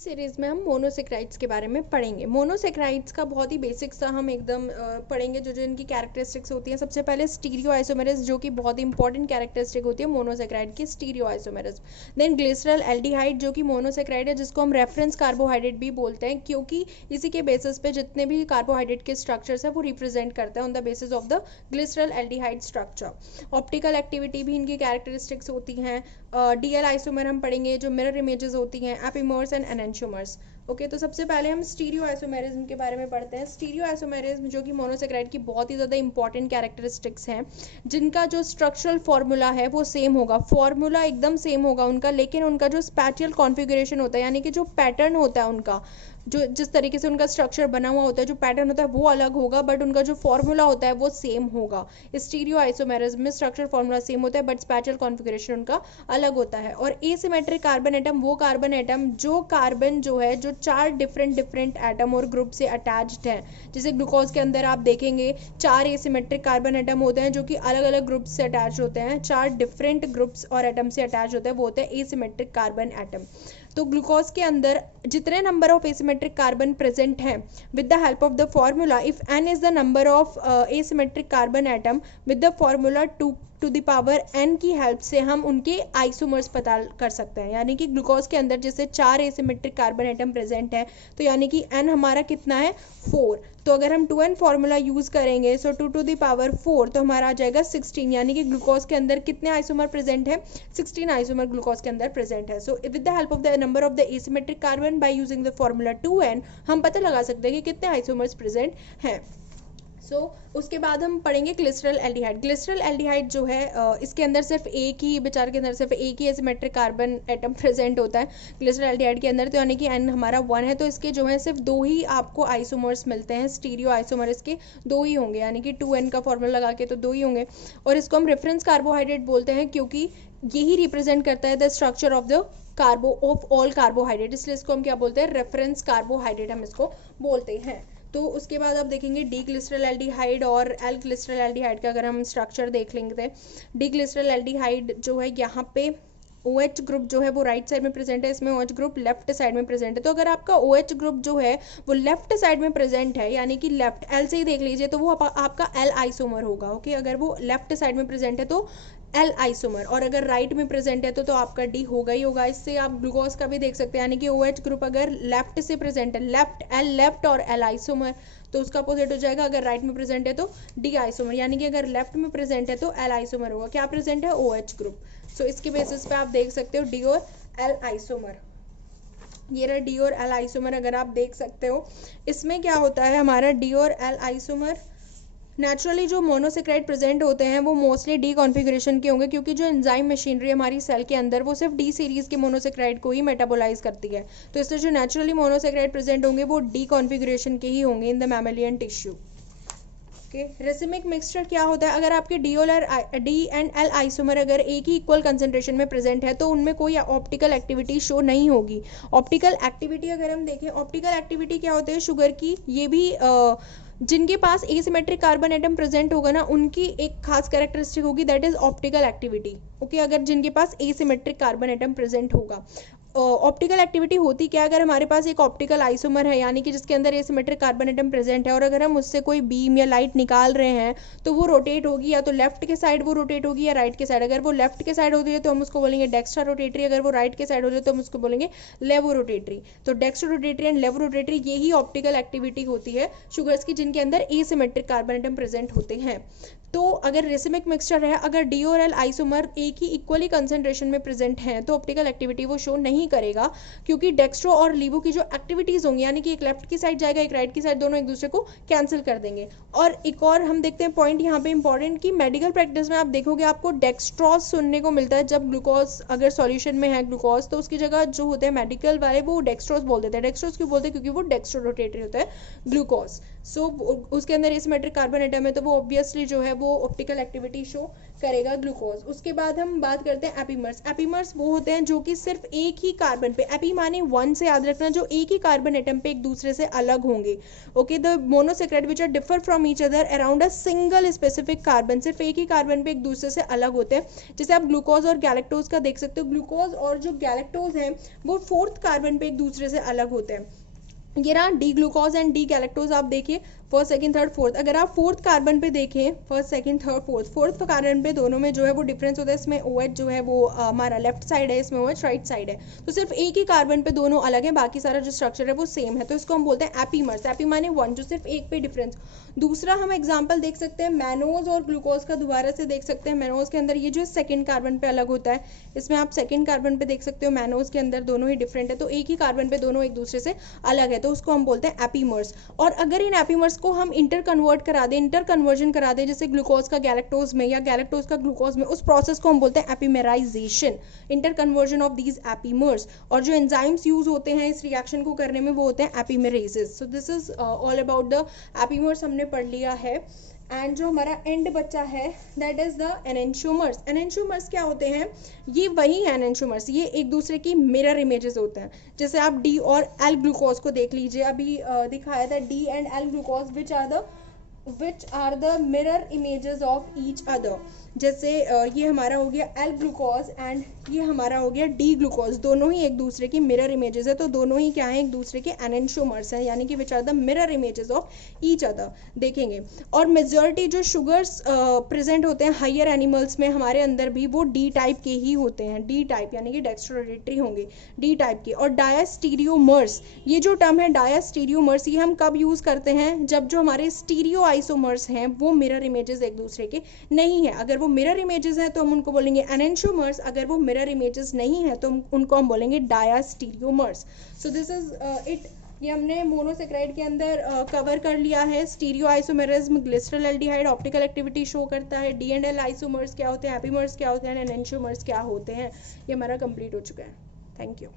Series में हम monosaccharides के बारे में पढ़ेंगे। मोनोसेक्राइड्स का बहुत ही बेसिक सा हम एकदम पढ़ेंगे, जो जो इनकी कैरेक्टरिस्टिक्स होती हैं। सबसे पहले स्टीरियो आइसोमेरस, जो कि बहुत ही इंपॉर्टेंट कैरेक्टरिस्टिक होती है मोनोसेक्राइड की, स्टीरियो आइसोमेरस। देन ग्लिसरल एल्डिहाइड, जो कि मोनोसेक्राइड है, जिसको हम रेफरेंस कार्बोहाइड्रेट भी बोलते हैं, क्योंकि इसी के बेसिस पे जितने भी कार्बोहाइड्रेट के स्ट्रक्चर्स है वो रिप्रेजेंट करते हैं on the basis of the glycerol aldehyde structure. Optical activity भी इनकी कैरेक्टरिस्टिक्स होती हैं। डीएल आइसोमर हम पढ़ेंगे, जो मिरर इमेजेस होती हैं, एपिमर्स एंड एनेंटियोमर्स। ओके, तो सबसे पहले हम स्टीरियो आइसोमेरिज्म के बारे में पढ़ते हैं। स्टीरियो आइसोमेरिज्म, जो कि मोनोसेक्राइड की बहुत ही ज़्यादा इंपॉर्टेंट कैरेक्टरिस्टिक्स हैं, जिनका जो स्ट्रक्चरल फॉर्मूला है वो सेम होगा, फॉर्मूला एकदम सेम होगा उनका, लेकिन उनका जो स्पैटियल कॉन्फ़िगरेशन होता है, यानी कि जो पैटर्न होता है उनका, जो जिस तरीके से उनका स्ट्रक्चर बना हुआ होता है, जो पैटर्न होता है वो अलग होगा, बट उनका जो फॉर्मूला होता है वो सेम होगा। स्टीरियो आइसोमेरिज्म में स्ट्रक्चर फॉर्मूला सेम होता है, बट स्पैटियल कॉन्फ़िगरेशन उनका अलग होता है। और एसिमेट्रिक कार्बन एटम, वो कार्बन एटम जो कार्बन जो है जो 4 डिफरेंट एटम और ग्रुप से अटैच्ड है। जैसे ग्लूकोज के अंदर आप देखेंगे 4 एसिमेट्रिक कार्बन एटम होते हैं, जो कि अलग अलग ग्रुप से अटैच होते हैं, 4 डिफरेंट ग्रुप्स और एटम से अटैच होते हैं, वो होते हैं एसिमेट्रिक कार्बन एटम। तो ग्लूकोज के अंदर जितने number of asymmetric carbon present हैं, with the help of the formula, if n is the number of asymmetric carbon atom, with the formula two the power n की हेल्प से हम उनके आइसोमर्स पता कर सकते हैं। यानी कि ग्लूकोज के अंदर जैसे 4 एसिमेट्रिक कार्बन एटम प्रेजेंट है, तो यानी कि n हमारा कितना है, 4। तो अगर हम 2n फॉर्मूला यूज़ करेंगे, सो 2 टू द पावर 4, तो हमारा आ जाएगा 16। यानी कि ग्लूकोज के अंदर कितने आइसोमर प्रेजेंट है, 16 आइसोमर ग्लूकोज के अंदर प्रेजेंट है। So with the help of the number of the asymmetric carbon by using the formula 2n, हम पता लगा सकते हैं कि कितने आइसोमर्स प्रेजेंट हैं। उसके बाद हम पढ़ेंगे ग्लिसरल एल्डिहाइड। ग्लिसरल एल्डिहाइड जो है, इसके अंदर सिर्फ एक ही, बेचारे के अंदर सिर्फ एक ही एसिमेट्रिक कार्बन एटम प्रेजेंट होता है ग्लिसरल एल्डिहाइड के अंदर, तो यानी कि n हमारा 1 है। तो इसके जो है सिर्फ 2 ही आपको आइसोमर्स मिलते हैं, स्टीरियो आइसोमर इसके 2 ही होंगे, यानी कि 2n का फॉर्मूला लगा के तो 2 ही होंगे। और इसको हम रेफरेंस कार्बोहाइड्रेट बोलते हैं, क्योंकि यही रिप्रेजेंट करता है the structure of the of all carbohydrate, इसलिए इसको हम क्या बोलते हैं, रेफरेंस कार्बोहाइड्रेट हम इसको बोलते हैं। तो उसके बाद आप देखेंगे डी ग्लिसरल एल्डिहाइड और एल ग्लिसरल एल्डिहाइड का अगर हम स्ट्रक्चर देख लेंगे, डी ग्लिसरल एल्डिहाइड जो है, यहाँ पे OH ग्रुप जो है वो राइट साइड में प्रेजेंट है, इसमें OH ग्रुप लेफ्ट साइड में प्रेजेंट है। तो अगर आपका OH ग्रुप जो है वो लेफ्ट साइड में प्रेजेंट है, यानी कि लेफ्ट L से ही देख लीजिए, तो वो आपका L आइसोमर होगा। ओके, अगर वो लेफ्ट साइड में प्रेजेंट है तो L आइसोमर, और अगर राइट में प्रेजेंट है तो आपका D होगा ही होगा। इससे आप ग्लूकोज का भी देख सकते हैं, यानी कि OH ग्रुप अगर लेफ्ट से प्रेजेंट है, लेफ्ट L लेफ्ट और L आइसोमर, तो उसका अपोजिट हो जाएगा। अगर राइट में प्रेजेंट है तो D आइसोमर, यानी कि अगर लेफ्ट में प्रेजेंट है तो L आइसोमर होगा। क्या प्रेजेंट है, OH ग्रुप। सो इसके बेसिस पे आप देख सकते हो D और L आइसोमर, ये रहा D और L आइसोमर, अगर आप देख सकते हो। इसमें क्या होता है, हमारा D और L आइसोमर नेचुरली जो मोनोसेक्राइड प्रेजेंट होते हैं वो मोस्टली डी कॉन्फ़िगरेशन के होंगे, क्योंकि जो एंजाइम मशीनरी हमारी सेल के अंदर वो सिर्फ डी सीरीज के मोनोसेक्राइड को ही मेटाबोलाइज करती है। तो इसलिए जो नेचुरली मोनोसेक्राइड प्रेजेंट होंगे वो डी कॉन्फ़िगरेशन के ही होंगे in the mammalian tissue. Okay, racemic mixture क्या होता है, अगर आपके डी एंड एल आइसोमर अगर एक ही इक्वल कंसेंट्रेशन में प्रेजेंट है तो उनमें कोई ऑप्टिकल एक्टिविटी शो नहीं होगी। ऑप्टिकल एक्टिविटी अगर हम देखें, ऑप्टिकल एक्टिविटी क्या होती है शुगर की, ये भी जिनके पास एसिमेट्रिक कार्बन एटम प्रेजेंट होगा ना, उनकी एक खास कैरेक्टरिस्टिक होगी, that is optical activity. Okay, अगर जिनके पास एसिमेट्रिक कार्बन एटम प्रेजेंट होगा। ऑप्टिकल एक्टिविटी होती क्या, अगर हमारे पास एक ऑप्टिकल आइसोमर है, यानी कि जिसके अंदर एसिमेट्रिक कार्बन एटम प्रेजेंट है, और अगर हम उससे कोई बीम या लाइट निकाल रहे हैं तो वो रोटेट होगी, या तो लेफ्ट के साइड वो रोटेट होगी या राइट के साइड। अगर वो लेफ्ट के साइड होती है तो हम उसको बोलेंगे डेक्स्ट्रा रोटेटरी, अगर वो राइट के साइड होती है तो हम उसको बोलेंगे लेवो रोटेटरी। तो डेक्स्ट्रा रोटेटरी एंड लेवो रोटेटरी, यही ऑप्टिकल एक्टिविटी होती है शुगर्स की, जिनके अंदर एसिमेट्रिक कार्बन एटम प्रेजेंट होते हैं। तो अगर रेसिमिक मिक्सचर है, अगर डी और एल आइसोमर एक ही इक्वली कंसेंट्रेशन में प्रेजेंट हैं, तो ऑप्टिकल एक्टिविटी वो शो नहीं करेगा, क्योंकि डेक्स्ट्रो और लीवो की जो एक्टिविटीज होंगी, यानी कि एक लेफ्ट की साइड जाएगा एक राइट की साइड, दोनों एक दूसरे को कैंसिल कर देंगे। और एक और हम देखते हैं पॉइंट यहाँ पे इंपॉर्टेंट, कि मेडिकल प्रैक्टिस में आप देखोगे आपको डेक्स्ट्रॉज सुनने को मिलता है। जब ग्लूकोज अगर सॉल्यूशन में है ग्लूकोज, तो उसकी जगह जो होते हैं मेडिकल वाले वो डेक्स्ट्रोज बोल देते हैं। डेक्स्ट्रोज क्यों बोलते हैं, क्योंकि वो डेक्स्ट्रो रोटेटरी होता है ग्लूकोज। सो उसके अंदर एसिमेट्रिक कार्बन एटम है, तो वो ऑब्वियसली जो है वो ऑप्टिकल एक्टिविटी शो करेगा ग्लूकोज। उसके बाद हम बात करते हैं एपीमर्स। एपीमर्स वो होते हैं जो कि सिर्फ एक ही ही कार्बन पे, एपी माने वन से याद रखना, जो एक ही कार्बन एटम पे एक दूसरे से अलग होंगे। Okay, the monosaccharide which are differ from each other around a single specific carbon, सिर्फ एक ही कार्बन पे एक दूसरे से अलग होते हैं। जैसे आप ग्लूकोज और गैलेक्टोज का देख सकते हो, ग्लूकोज और जो गैलेक्टोज हैं वो फोर्थ कार्बन पे एक दूसरे से अलग होते हैं। ये रहा D glucose and D galactose, आप देखिए फर्स्ट सेकंड थर्ड फोर्थ। अगर आप फोर्थ कार्बन पे देखें, first second third fourth carbon पे दोनों में जो है वो डिफरेंस होता है। इसमें OH जो है वो हमारा लेफ्ट साइड है, इसमें OH राइट साइड है, तो सिर्फ एक ही कार्बन पे दोनों अलग है, बाकी सारा जो स्ट्रक्चर है वो सेम है, तो इसको हम बोलते हैं एपीमर्स। एपी माने वन, जो सिर्फ एक पे डिफरेंस। दूसरा हम एग्जाम्पल देख सकते हैं मैनोज और ग्लूकोज का, दोबारा से देख सकते हैं। मैनोज के अंदर ये जो सेकंड कार्बन पे अलग होता है, इसमें आप सेकंड कार्बन पे देख सकते हो मैनोज के अंदर दोनों ही डिफरेंट है, तो एक ही कार्बन पे दोनों एक दूसरे से अलग है, तो उसको हम बोलते हैं एपीमर्स। और अगर इन एपीमर्स को हम इंटर कन्वर्जन करा दें, जैसे ग्लूकोज का गैलेक्टोज में या गैलेक्टोज का ग्लूकोज में, उस प्रोसेस को हम बोलते हैं epimerization, inter conversion of these epimers. और जो एंजाइम्स यूज होते हैं इस रिएक्शन को करने में वो होते हैं epimerases. So this is all about the epimers, हमने पढ़ लिया है। एंड जो हमारा एंड बच्चा है that is the enantiomers. Enantiomers क्या होते हैं? ये वही है एनेंशियोमर्स, ये एक दूसरे की मिरर इमेजेस होते हैं। जैसे आप डी और एल ग्लूकोज को देख लीजिए, अभी दिखाया था D and L glucose which are the mirror images of each other। जैसे ये हमारा हो गया एल ग्लूकोज एंड ये हमारा हो गया डी ग्लूकोज, दोनों ही एक दूसरे की मिरर इमेजेस है, तो दोनों ही क्या है, एक दूसरे के एनेंशियोमर्स हैं, यानी कि which are the mirror images of each other, देखेंगे। और मेजॉरिटी जो शुगर्स प्रेजेंट होते हैं हायर एनिमल्स में, हमारे अंदर भी वो डी टाइप के ही होते हैं, डी टाइप यानी कि डेक्स्ट्रोहेरेडिटरी होंगे, डी टाइप के। और डायास्टीरियोमर्स, ये जो टर्म है डायास्टीरियोमर्स, ये हम कब यूज करते हैं? जब जो हमारे स्टीरियो आइसोमर्स हैं वो मिरर इमेजेस एक दूसरे के नहीं है। अगर वो मिरर इमेजेस हैं तो हम उनको बोलेंगे एनेंशियोमर्स, अगर वो मिरर इमेजेस नहीं है तो उनको हम बोलेंगे डायास्टीरियोमर्स। सो दिस इज इट, ये हमने मोनोसेक्राइड के अंदर कवर कर लिया है। Stereo isomerism, glycerol aldehyde, optical activity show करता है, डी एंड एल आइसोमर्स क्या होते हैं, एपीमर्स क्या होते हैं, एनेंशियोमर्स क्या होते हैं। ये हमारा कंप्लीट हो चुका है। Thank you.